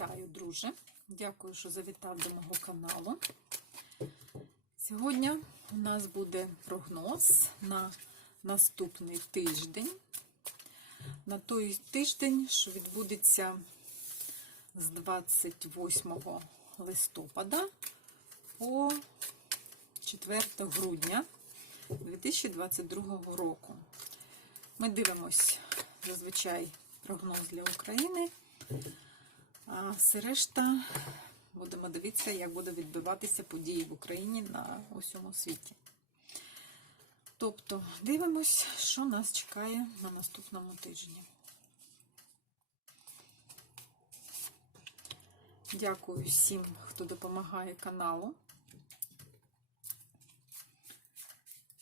Вітаю, друже! Дякую, що завітав до мого каналу. Сьогодні у нас буде прогноз на наступний тиждень. На той тиждень, що відбудеться з 28 листопада по 4 грудня 2022 року. Ми дивимось зазвичай прогноз для України. А все решта будемо дивитися, як буде відбуватися події в Україні на усьому світі. Тобто, дивимось, що нас чекає на наступному тижні. Дякую всім, хто допомагає каналу.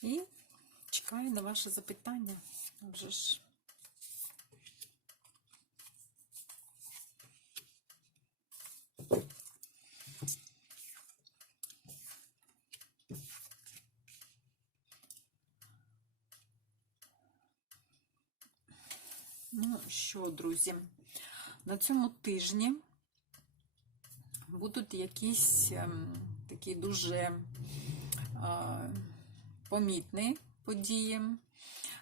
І чекаю на ваше запитання. Вже ж. Ну що, друзі, на цьому тижні будуть якісь ем, такі дуже е, помітні події.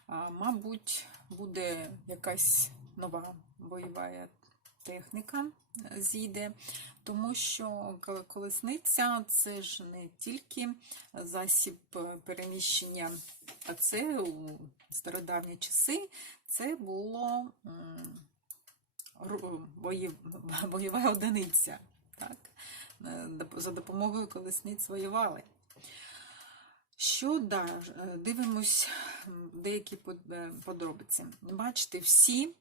А, мабуть, буде якась нова бойова техніка е, зійде, тому що колесниця це ж не тільки засіб е, переміщення, а це у стародавні часи це було бойова одиниця. Так? Е, За допомогою колесниць воювали. Що да, е, дивимось деякі подробиці. Бачите, всі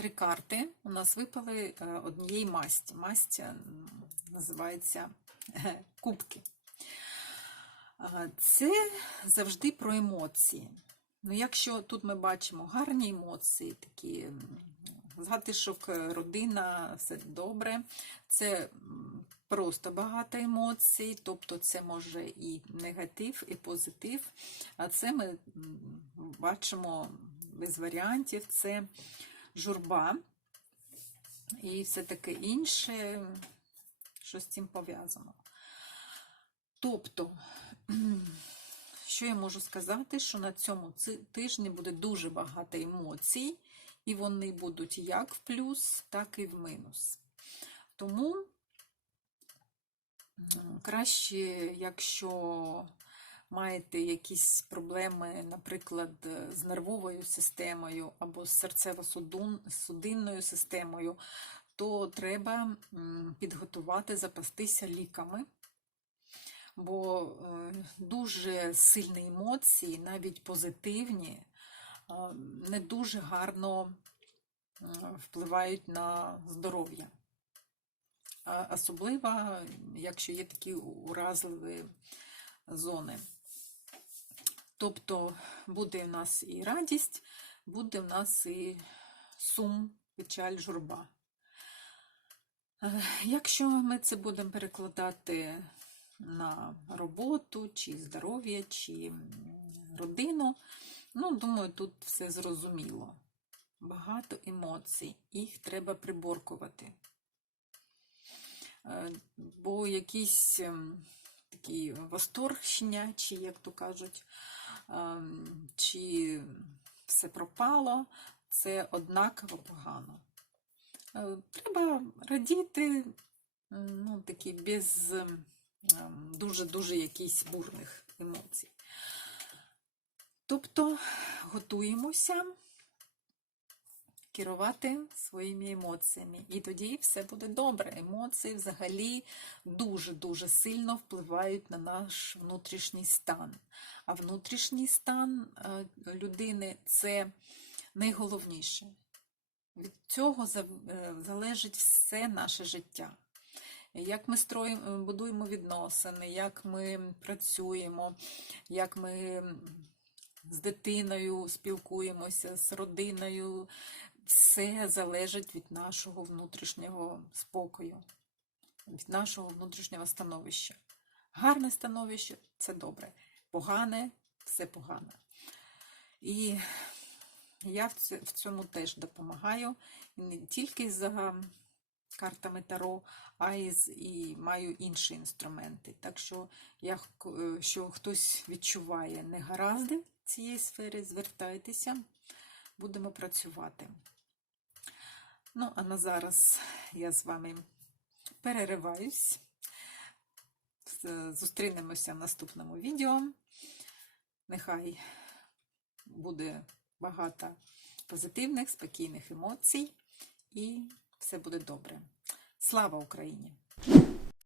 три карти у нас випали е, однієї масті. Масть називається е, кубки. Це завжди про емоції. Ну, якщо тут ми бачимо гарні емоції, такі затишок, е, родина, все добре, це просто багато емоцій, тобто це може і негатив, і позитив. А це ми бачимо без варіантів, це журба і все таке інше, що з цим пов'язано. Тобто, що я можу сказати, що на цьому тижні буде дуже багато емоцій, і вони будуть як в плюс, так і в мінус. Тому краще, якщо маєте якісь проблеми, наприклад, з нервовою системою або з серцево-судинною системою, то треба підготувати, запастися ліками бо е, дуже сильні емоції, навіть позитивні, е, не дуже гарно е, впливають на здоров'я. Особливо, якщо є такі уразливі зони. Тобто буде в нас і радість, буде в нас і сум, печаль, журба. Е, Якщо ми це будемо перекладати на роботу, чи здоров'я, чи родину. Ну, думаю, тут все зрозуміло. Багато емоцій, їх треба приборкувати. Е, Бо якийсь ем, такий восторг щенячий, як то кажуть, чи все пропало, це однаково погано. Е, Треба радіти, ну, такі без ем, ем, дуже-дуже якісь бурних емоцій. Тобто готуємося керувати своїми емоціями. І тоді все буде добре. Емоції взагалі дуже-дуже сильно впливають на наш внутрішній стан. А внутрішній стан е, людини це найголовніше. Від цього е, залежить все наше життя. Як ми строїмо, будуємо відносини, як ми працюємо, як ми з дитиною спілкуємося, з родиною, все залежить від нашого внутрішнього спокою, від нашого внутрішнього становища. Гарне становище це добре, погане все погане. І я в цьому теж допомагаю. Не тільки за картами Таро, а і, і маю інші інструменти. Так що, якщо хтось відчуває негаразди в цієї сфери, звертайтеся, будемо працювати. Ну, а на зараз я з вами перериваюсь. Зустрінемося в наступному відео. Нехай буде багато позитивних, спокійних емоцій, і все буде добре. Слава Україні!